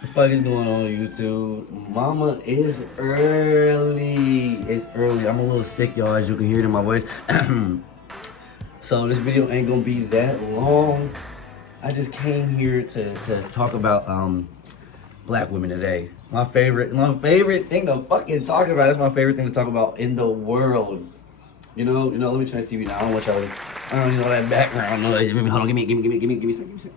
The fuck is going on YouTube? Mama, it's early. It's early. I'm a little sick, y'all, as you can hear it in my voice. So this video ain't gonna be that long. I just came here to talk about black women today. My favorite thing to fucking talk about. That's my favorite thing to talk about in the world. You know, let me turn this TV down. I don't want y'all to, I don't need all that background noise. Hold on, give me a second.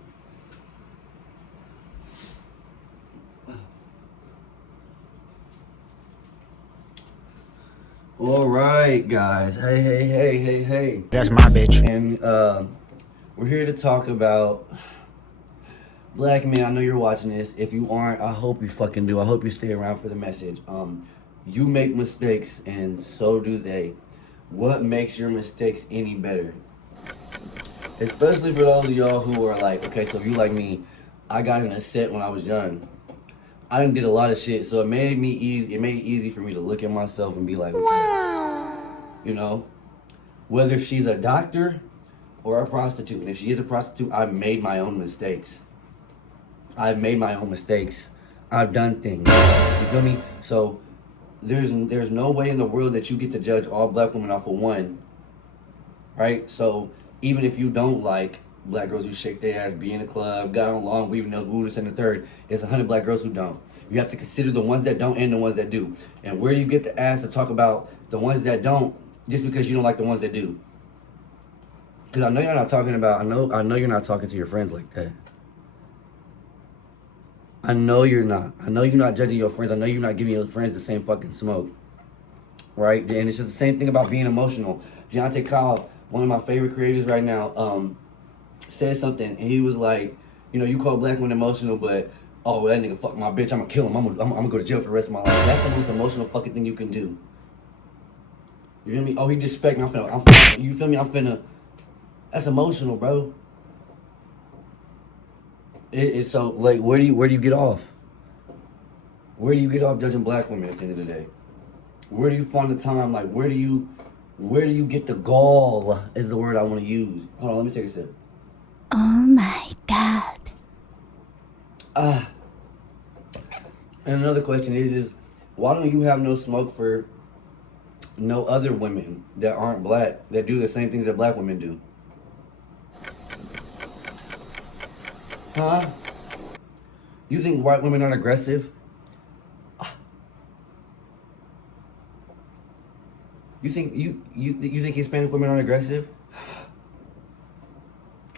All right, guys. Hey. That's my bitch. And we're here to talk about black men. I know you're watching this. If you aren't, I hope you fucking do. I hope you stay around for the message. You make mistakes, and so do they. What makes your mistakes any better? Especially for those of y'all who are like, okay, so if you like me, I got in a set when I was young. I done did a lot of shit, so it made it easy for me to look at myself and be like, okay, you know, whether she's a doctor or a prostitute. And if she is a prostitute, I've made my own mistakes. I've done things. You feel me? So there's no way in the world that you get to judge all black women off of one, right? So even if you don't like black girls who shake their ass, be in a club, got on long, weaving nails, woo this and the third, it's 100 black girls who don't. You have to consider the ones that don't and the ones that do. And where do you get the ass to talk about the ones that don't just because you don't like the ones that do? Because I know you're not talking about, I know you're not talking to your friends like that. I know you're not. I know you're not judging your friends. I know you're not giving your friends the same fucking smoke. Right? And it's just the same thing about being emotional. Deontay Kyle, one of my favorite creators right now, said something, and he was like, you know, you call black women emotional, but oh, that nigga fuck my bitch, I'm gonna kill him, I'm gonna go to jail for the rest of my life. That's the most emotional fucking thing you can do. You feel me? Oh, he disrespect me, you feel me? That's emotional, bro. It's so, like, where do you get off? Where do you get off judging black women at the end of the day? Where do you find the time, like, where do you get the gall, is the word I want to use. Hold on, let me take a sip. Oh my God. And another question is why don't you have no smoke for no other women that aren't black that do the same things that black women do? Huh? You think white women aren't aggressive? You think you think Hispanic women aren't aggressive?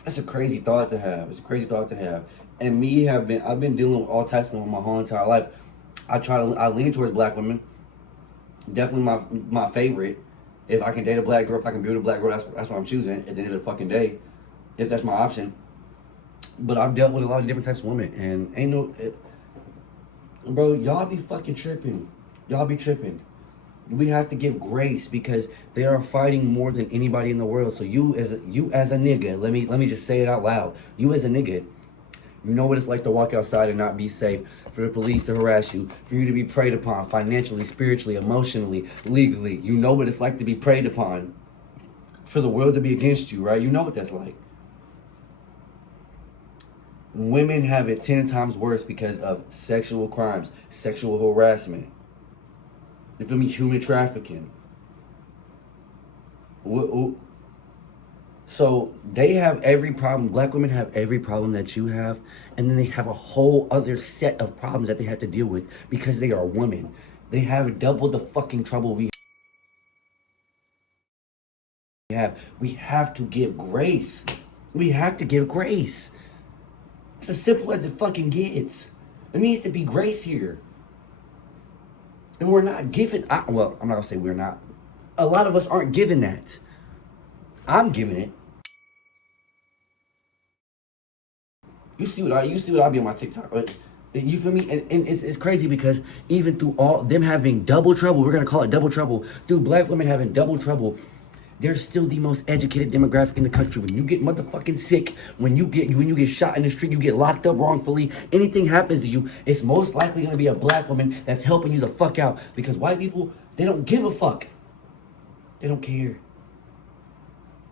That's a crazy thought to have. And I've been dealing with all types of women my whole entire life. I lean towards black women. Definitely my favorite. If I can date a black girl, if I can be with a black girl, that's what I'm choosing at the end of the fucking day. If that's my option. But I've dealt with a lot of different types of women, and bro, y'all be fucking tripping. We have to give grace because they are fighting more than anybody in the world. So you as a nigga, let me just say it out loud. You as a nigga, you know what it's like to walk outside and not be safe, for the police to harass you, for you to be preyed upon financially, spiritually, emotionally, legally. You know what it's like to be preyed upon, for the world to be against you, right? You know what that's like. Women have it 10 times worse because of sexual crimes, sexual harassment. You feel me? Human trafficking. So they have every problem. Black women have every problem that you have. And then they have a whole other set of problems that they have to deal with because they are women. They have double the fucking trouble we have. We have to give grace. It's as simple as it fucking gets. There needs to be grace here. And we're not given, well, I'm not gonna say we're not. A lot of us aren't given that. I'm giving it. You see what I be on my TikTok, right? You feel me? And it's crazy because even through all them having double trouble, we're gonna call it double trouble, through black women having double trouble, they're still the most educated demographic in the country. When you get motherfucking sick, when you get shot in the street, you get locked up wrongfully, anything happens to you, it's most likely gonna be a black woman that's helping you the fuck out. Because white people, they don't give a fuck. They don't care.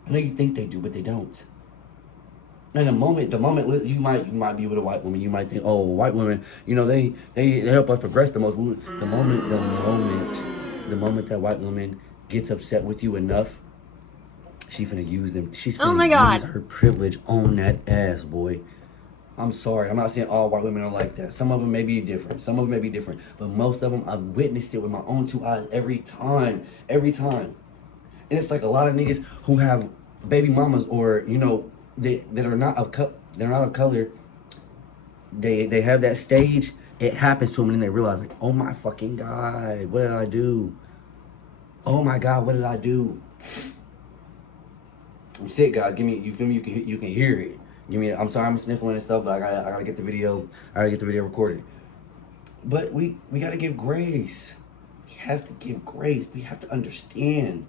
I know you think they do, but they don't. And the moment you might be with a white woman, you might think, oh, white women, you know, they help us progress the most. The moment that white woman gets upset with you enough, she's finna use them. She's finna use her privilege on that ass, boy. I'm sorry. I'm not saying all white women are like that. Some of them may be different. But most of them, I've witnessed it with my own two eyes every time. And it's like a lot of niggas who have baby mamas, or you know, that are not of color. They have that stage. It happens to them, and then they realize, like, oh my fucking God, what did I do? Oh my God, what did I do? I'm sick, guys. Give me, you feel me? You can hear it. I'm sorry, I'm sniffling and stuff, but I gotta get the video. I gotta get the video recorded. But we gotta give grace. We have to give grace. We have to understand.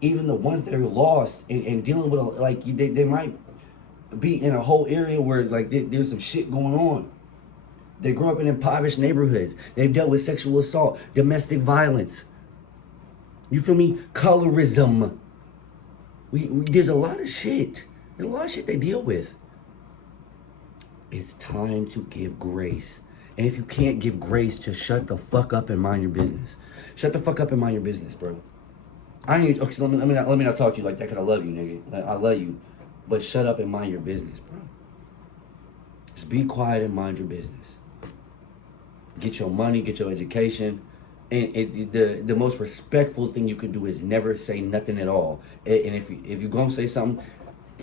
Even the ones that are lost and dealing with, like, they might be in a whole area where, like, there's some shit going on. They grow up in impoverished neighborhoods. They've dealt with sexual assault, domestic violence. You feel me? Colorism. There's a lot of shit. There's a lot of shit they deal with. It's time to give grace. And if you can't give grace, just shut the fuck up and mind your business. Shut the fuck up and mind your business, bro. I need. Okay, so let me not talk to you like that, because I love you, nigga. Like, I love you, but shut up and mind your business, bro. Just be quiet and mind your business. Get your money, get your education, and the most respectful thing you can do is never say nothing at all. And if you gonna say something,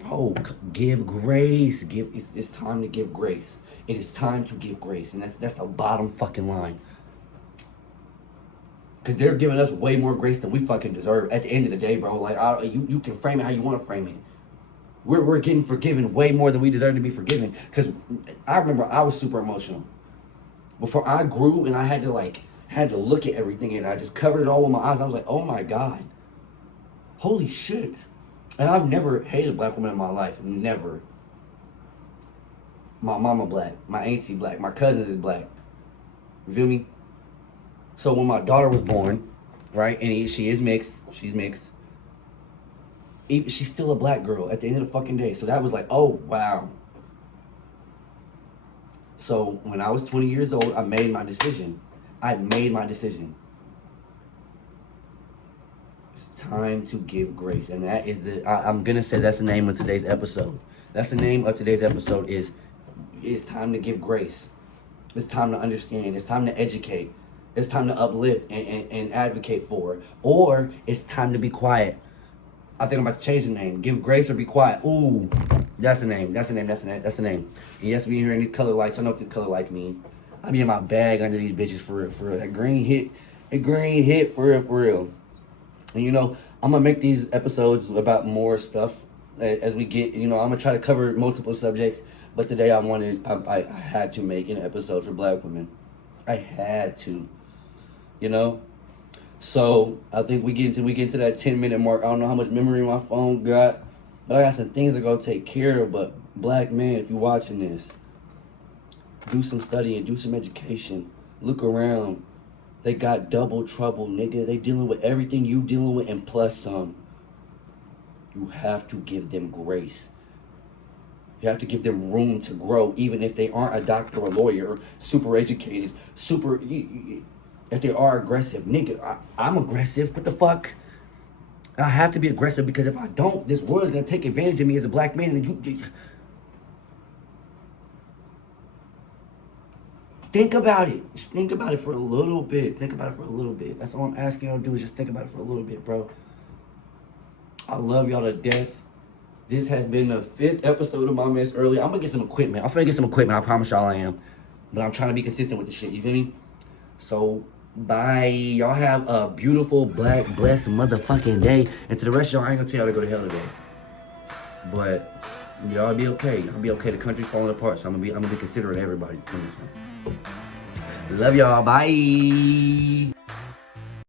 bro, give grace. It's time to give grace. It is time to give grace, and that's the bottom fucking line. Because they're giving us way more grace than we fucking deserve at the end of the day, bro. Like, you can frame it how you want to frame it. We're getting forgiven way more than we deserve to be forgiven. Because I remember I was super emotional. Before I grew and I had to look at everything, and I just covered it all with my eyes. I was like, oh my God. Holy shit. And I've never hated a black woman in my life. Never. My mama black. My auntie black. My cousins is black. You feel me? So when my daughter was born, right, and she is mixed, she's mixed, she's still a black girl at the end of the fucking day. So that was like, oh, wow. So when I was 20 years old, I made my decision. It's time to give grace. And that is I'm going to say that's the name of today's episode. That's the name of today's episode is it's time to give grace. It's time to understand. It's time to educate. It's time to uplift and advocate for. Or it's time to be quiet. I think I'm about to change the name. Give grace or be quiet. Ooh, that's the name. That's the name. And yes, we hearing these color lights. I don't know what these color lights mean. I be in my bag under these bitches for real. That green hit for real. And you know, I'm gonna make these episodes about more stuff as we get. You know, I'm gonna try to cover multiple subjects. But today I had to make an episode for black women. I had to. You know, so I think we get into that 10-minute mark. I don't know how much memory my phone got, but I got some things to go take care of. But black man, if you're watching this, do some studying, do some education. Look around. They got double trouble, nigga. They dealing with everything you dealing with and plus some. You have to give them grace. You have to give them room to grow, even if they aren't a doctor or a lawyer, or super educated, if they are aggressive. Nigga, I'm aggressive. What the fuck? I have to be aggressive, because if I don't, this world is going to take advantage of me as a black man. And think about it. Just think about it for a little bit. That's all I'm asking y'all to do, is just think about it for a little bit, bro. I love y'all to death. This has been the 5th episode of my Miss Earlyyy. I'm going to get some equipment. I'm going to get some equipment. I promise y'all I am. But I'm trying to be consistent with the shit. You feel me? So, bye. Y'all have a beautiful, black, blessed motherfucking day. And to the rest of y'all, I ain't gonna tell y'all to go to hell today. But y'all be okay. Y'all be okay. The country's falling apart, so I'm gonna be considerate of everybody on this one. Love y'all. Bye.